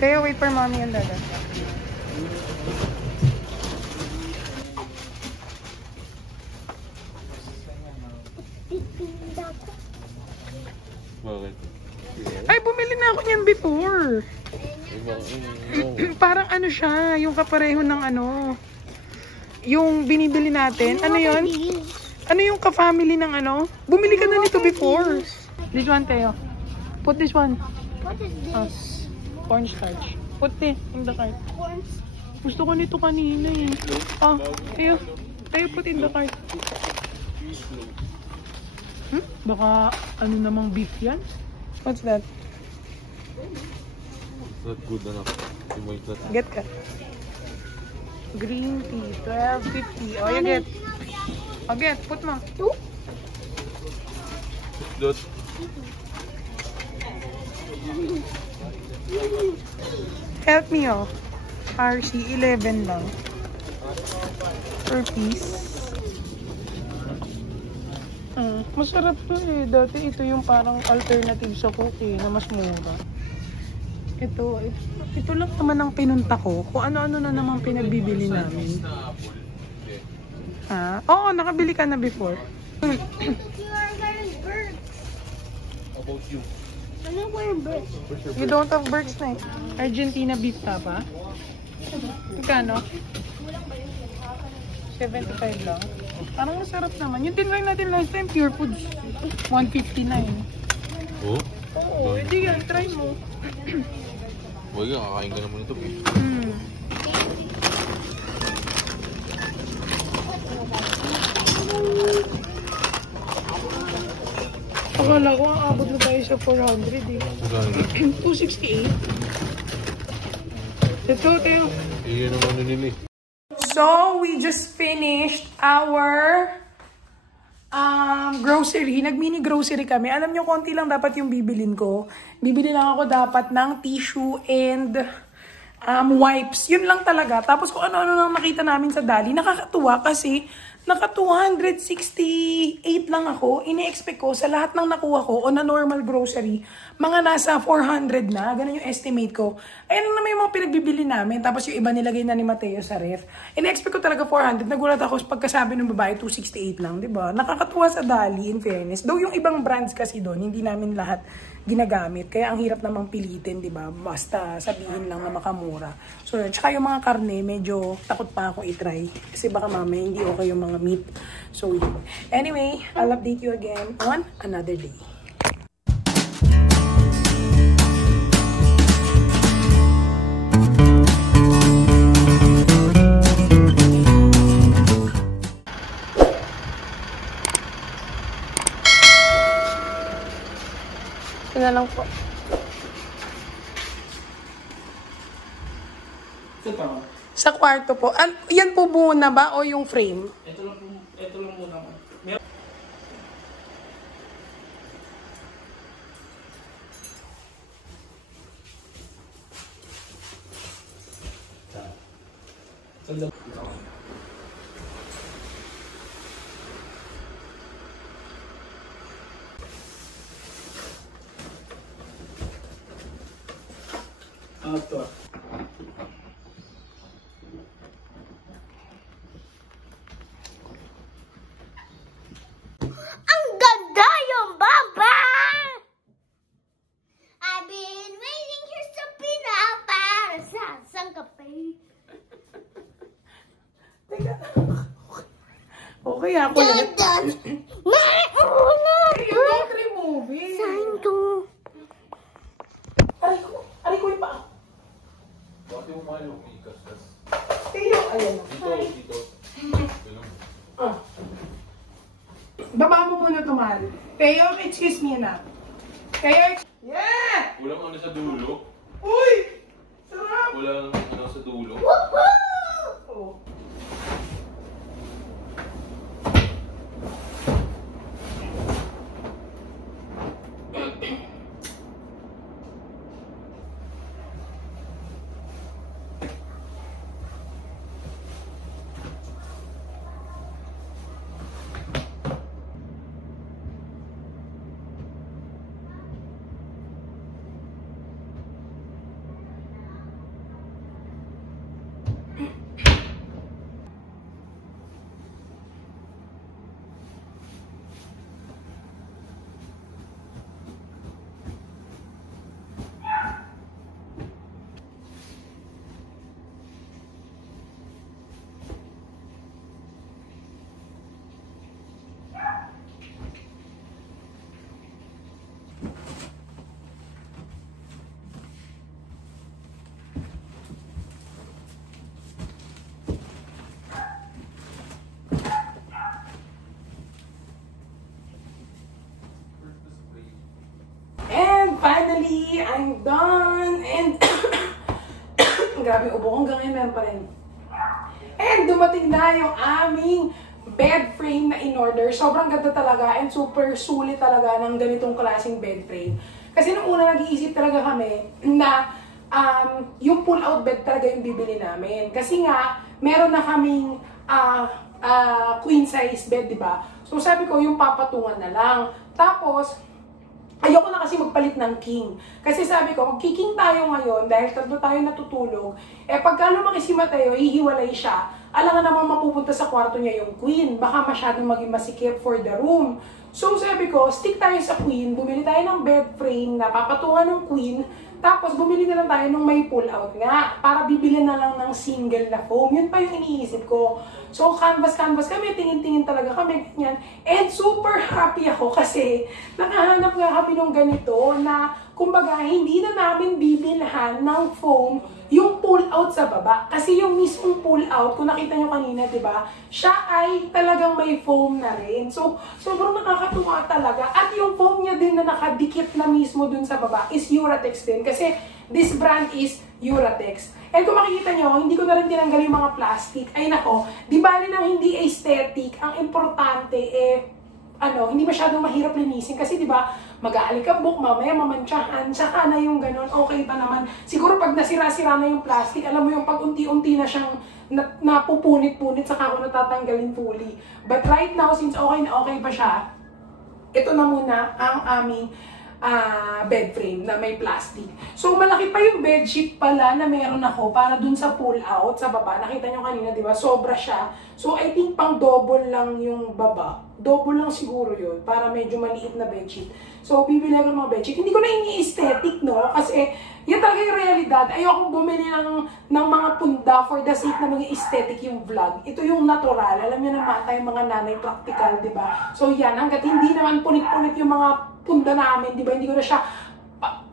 Kaya wait for mommy and dada. Bakit? Ay, bumili na ako niyan before. Parang ano siya, yung kapareho ng ano, yung binibili natin. Ano yun? Ano yung ka-family ng ano? Bumili ka na nito before. This one, Teo. Put this one. What is this? Cornstarch. Put it in the cart. Gusto ko nito kanina eh. Ah, Teo. Teo, put in the cart. Baka ano namang beef yan? What's that? Not good enough. Get ka. Green tea, 12.50. Oh, you get. Oh, get. Put mo. Dot. Help me, oh. RC, 11 lang. Per piece. Masarap to eh. Dati ito yung parang alternative sa cookie na mas mura. Ito lang naman ang pinunta ko. Kung ano-ano na naman pinagbibili namin. Oo, nakabili ka na before. You are wearing birds. How about you? I'm not wearing birds. You don't have birds na eh. Argentina beef tapa. Magkano? 75 lang. Parang masarap naman. Yung tinry natin last time, Pure Foods. 159. Oh? Oo, hindi yan. Try mo. Huwag yan, kakain ka naman ito eh. Akala ko ang abot na tayo sa 400 eh. 268. Ito, Teo. Iyan naman nila eh. So, we just finished our grocery. Nag-mini grocery kami. Alam nyo, konti lang dapat yung bibilin ko. Bibili lang ako dapat ng tissue and wipes. Yun lang talaga. Tapos kung ano-ano lang nakita namin sa Dali, nakakatuwa kasi naka 268 lang ako. Ini-expect ko sa lahat ng nakuha ko o na normal grocery, mga nasa 400 na. Ganun yung estimate ko. Ayan lang naman yung mga pinagbibili namin. Tapos yung iba nilagay na ni Mateo sa ref. Ini-expect ko talaga 400. Nagulat ako pagkasabi ng babae, 268 lang. Diba? Nakakatuwa sa Dali, in fairness. Though yung ibang brands kasi doon, hindi namin lahat ginagamit. Kaya ang hirap namang pilitin, diba? Basta sabihin lang na makamura. So, tsaka yung mga karne, medyo takot pa ako itry. Kasi baka mamaya hindi okay yung mga meat. So, yun. Anyway, I'll update you again on another day. Ito na lang po. Sa kwarto po. Yan po muna ba o yung frame? Ito lang muna. Ito. Ang ganda yung baba! I've been waiting here sa para sa sangkape. Okay, ako ulit. You won't remove it. Saan to? Aray ko yung paa. Bakit mo mahal yung ikas? Teo, ayan. Dito. Baba mo muna tumal. Teo, excuse me na. Teo, yeah! Walang ano sa dulo? Uy! Sarap! Walang ano sa dulo? Oh. finally, I'm done. And, grabe, ubo hanggang ngayon meron pa rin. And dumating na yung aming bed frame na in-order. Sobrang ganda talaga and super sulit talaga ng ganitong klaseng bed frame. Kasi nung una nag-iisip talaga kami na yung pull-out bed talaga yung bibili namin. Kasi nga, meron na kaming queen size bed, di ba? So sabi ko, yung papatungan na lang. Tapos, ayoko na kasi magpalit ng king. Kasi sabi ko, magkiking tayo ngayon dahil tatlo tayo natutulog. Eh pagka lumaki si Mateo, hihiwalay siya. Alam nga naman mapupunta sa kwarto niya yung queen. Baka masyadong maging masikip for the room. So sabi ko, stick tayo sa queen. Bumili tayo ng bed frame na papatungan ng queen. Tapos bumili na lang tayo ng may pull-out nga. Para bibili na lang ng single na foam. Yun pa yung iniisip ko. So canvas kami, tingin-tingin talaga kami, ganyan. And super happy ako kasi nakahanap nga kami ng ganito na kumbaga hindi na namin bibilhan ng foam yung pull-out sa baba. Kasi yung mismong pull-out, kung nakita nyo kanina, di ba, siya ay talagang may foam na rin. So, sobrang nakakatuwa talaga. At yung foam niya din na nakadikit na mismo dun sa baba is Uratex din. Kasi this brand is Uratex. And kung makikita nyo, hindi ko na rin tinanggal yung mga plastic. Ay nako, di bali nang hindi aesthetic, ang importante hindi masyadong mahirap linisin. Kasi di ba, mag-aalikabok, mamaya mamantsahan, tsaka na yung ganun, okay pa naman. Siguro pag nasira-sira na yung plastic, alam mo yung pag unti-unti na siyang napupunit-punit, saka ako natatanggalin fully. But right now, since okay na okay pa siya, ito na muna ang aming bed frame na may plastic. So, malaki pa yung bedsheet pala na meron ako para dun sa pull-out sa baba. Nakita nyo kanina, di ba? Sobra siya. So, I think pang double lang yung baba. Double lang siguro yun para medyo maliit na bedsheet. So, bibili ako ng mga bedsheet. Hindi ko na ini-aesthetic, no? Kasi, yan talaga yung realidad. Ayokong bumili ng mga punda for the sake na mga aesthetic yung vlog. Ito yung natural. Alam nyo naman tayong mga nanay practical, di ba? So, yan. Hanggat hindi naman punit-punit yung mga punda namin, di ba? Hindi ko na siya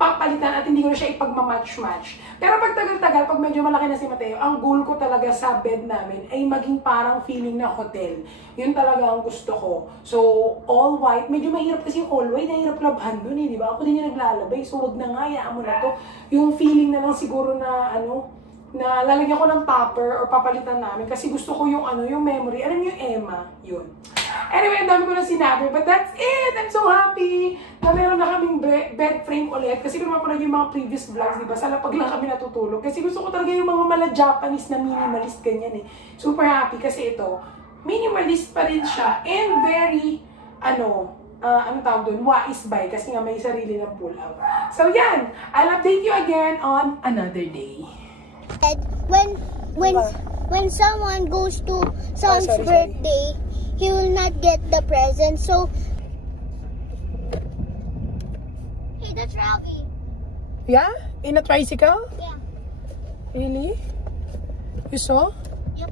papalitan at hindi ko na siya ipagmamatch-match. Pero pag tagal-tagal, pag medyo malaki na si Mateo, ang goal ko talaga sa bed namin ay maging parang feeling na hotel. Yun talaga ang gusto ko. So, all white. Medyo mahirap kasi yung all white. Nahirap labhan dun di ba? Ako din yung naglalabay. So, wag na nga, hayaan mo na to. Yung feeling na lang siguro na, na lalagyan ko ng topper or papalitan namin. Kasi gusto ko yung, yung memory. Alam niyo yung Emma? Yun. Anyway, ang dami ko na sinabi, but that's it! I'm so happy na meron na kaming bed frame ulit. Kasi kung mapanood yung mga previous vlogs, diba? Sa lapag lang kami natutulog. Kasi gusto ko talaga yung mga mala-Japanese na minimalist, ganyan Super happy kasi ito, minimalist pa rin siya. And very, anong tawag doon? Wais buy. Kasi nga may sarili ng pull-out. So yan! I'll update you again on another day. When someone goes to someone's birthday, he will not get the present. So, hey, that's Ralphie. Yeah? In a tricycle? Yeah. Really? You saw? Yep.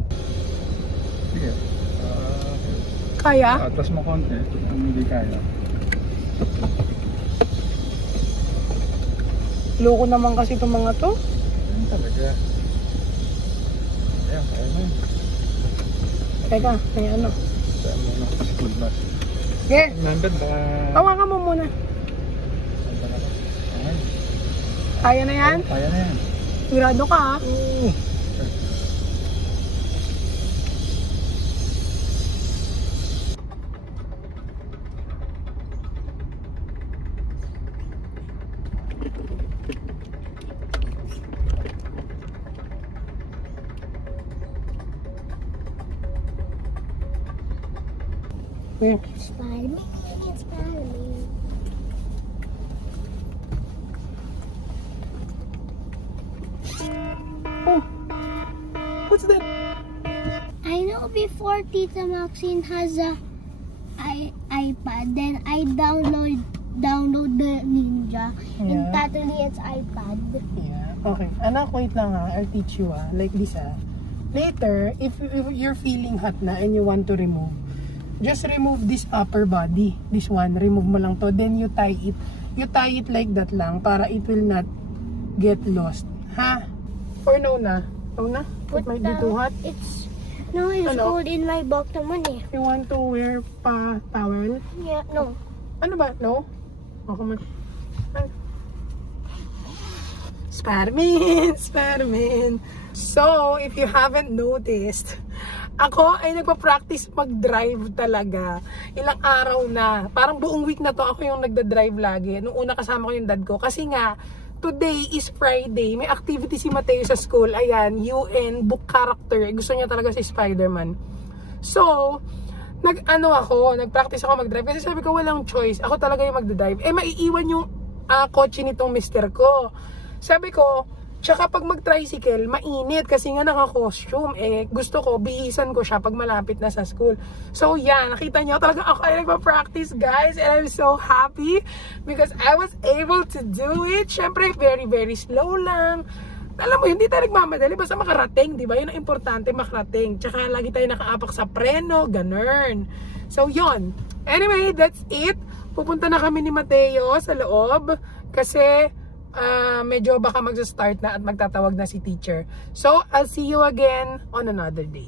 Sige. Kaya? Atras mo konti kung hindi kaya. Loko naman kasi itong mga to. Ayun talaga. Ayan, kaya na yun. Teka, may ano. Saan mo na school bus? Yeah. Nandun ba? Hawakan mo muna. Ayan. Kaya na yan? Kaya na yan. Sigurado ka ha? Oo. Spider-Man, Spider-Man. Oh, what's that? I know before Tita Maxine has a iPad, then I download the Ninja in Yeah. Tata Lian's iPad. Yeah, okay. Anak, wait lang ha. I'll teach you ha. Like this ha. Later, if you're feeling hot na and you want to remove, just remove this upper body. This one, remove mo lang to. Then you tie it. You tie it like that lang para it will not get lost. Ha? Or no na? No na? It might be too hot. It's cold in my box naman eh. You want to wear pa towel? Yeah, no. Ano ba? No? Ako man. Ay. Spider-Man. So, if you haven't noticed, ako ay nagpa-practice mag-drive talaga. Ilang araw na. Parang buong week na to ako yung nagda-drive lagi. Nung una kasama ko yung dad ko. Kasi nga, today is Friday. May activity si Mateo sa school. Ayan, UN, book character. Gusto niya talaga si Spider-Man. So, nag-practice ako mag-drive. Kasi sabi ko, walang choice. Ako talaga yung magda-drive. Maiiwan yung kotse nitong mister ko. Sabi ko, tsaka pag mag-tricycle, mainit kasi nga naka-costume. Gusto ko, bihisan ko siya pag malapit na sa school. So, yan. Nakita niyo, talaga ako ay nagpa-practice, guys. And I'm so happy because I was able to do it. Siyempre, very, very slow lang. Alam mo, hindi tayo nagmamadali. Basta makarating, di ba? Yun ang importante, makarating. Tsaka lagi tayo nakaapak sa preno, ganun. So, yun. Anyway, that's it. Pupunta na kami ni Mateo sa loob kasi medyo baka magsa-start na at magtatawag na si teacher. So, I'll see you again on another day.